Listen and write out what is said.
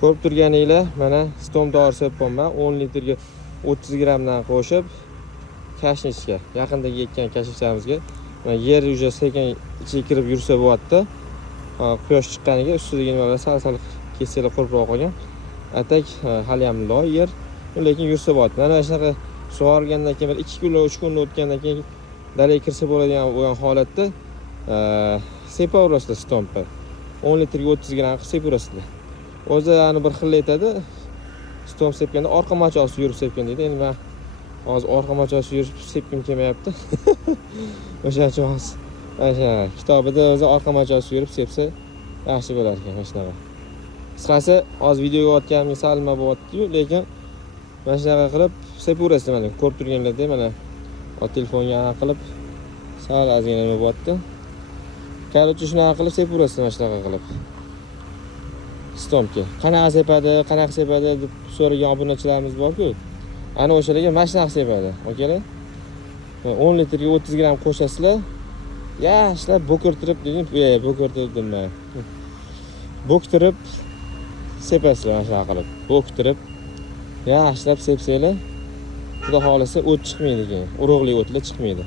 Ko'rib turganinglar, mana stom dori sepyapman. 10 litrga 30 grammdan qo'shib kashnishga, yaqindagi ekkan kashnishimizga. Mana yer уже sekin ichiga kirib yursa bo'lyapti. Quyosh chiqqaniga ustidagi nimalar sal-sal kesalar quribroq qolgan. Atak hali ham loy yer, lekin yursa bo'lyapti. Mana shunaqa sug'orilgandan keyin 2 kun 3 kun o'tgandan keyin dalaga kirsa bo'ladigan bo'lgan holatda sepaverasizlar stompni. 10 litrga 30 gramm qilib sepaverasizlar. O'zi ani bir xil aytadi. Stomp sepganda orqa machosi yurib sepgan deydi. Endi men hozir orqa machosi yurib sepgim kelmayapti. O'sha uchun hozir mana kitobida o'zi orqa machosi yurib sepsa yaxshi bo'lar ekan mana shunaqa. Qisqasi hozir videoga otganimga sal nima bo'lyapti-yu, lekin mana shunaqa qilib sepaverasizlar mana ko'rib turganlaringdek mana telefonga qilib sal ozgina nima bo'lyapti. Короче, shunaqa qilib sepaverasizlar mana shunaqa qilib. Stompga. Qanaqa sepadi deb so'ragan obunachilarimiz bor-ku. Ana o'shalarga mana shunaqa sepadi. Okalar? 10 litrga 30 gramm qo'shasizlar. Yaxshilab bo'kirtirib dedim, bo'kirtirib demay. Bo'ktirib sepasizlar mana shunaqa qilib. Bo'ktirib yaxshilab sepsanglar, xudo xolasa o't chiqmaydi keyin. Urug'li o'tlar chiqmaydi.